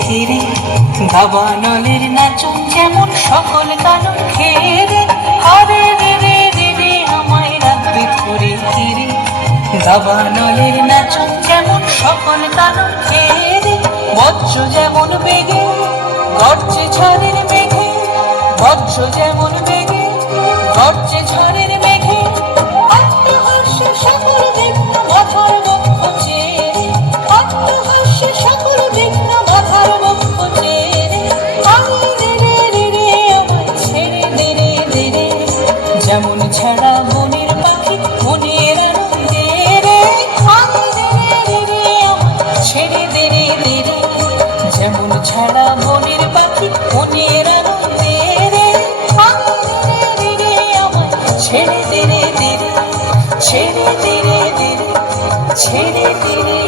ঘিরে দাবানলের নাচন যেমন সকল কানন ঘিরে হরে রে রে রে রে আমায় রাখবে ধরে ঘিরে দাবানলের নাচন যেমন সকল কানন ঘিরে বজ্র যেমন বেগে গর্জে ঝড়ের মেঘে বজ্র যেমন বেগে গর্জে ঝড়ের মেঘে অট্টহাস্যে সকল বিঘ্ন বাধার বক্ষ চেরে অট্টহাস্যে সকল বিঘ্ন বাধার বক্ষ চেরে আমি রে রে রে রে আমায় ছেড়ে দে রে দে রে যেমন ছাড়া বনের পাখি মনের আনন্দে রে আমি রে রে রে রে আমায় ছেড়ে দে রে দে রে যেমন ছাড়া বনের পাখি মনের আনন্দে রে আমি রে রে রে আমায় ছেড়ে দে রে দে রে ছেড়ে দে রে দে রে ছেড়ে দে রে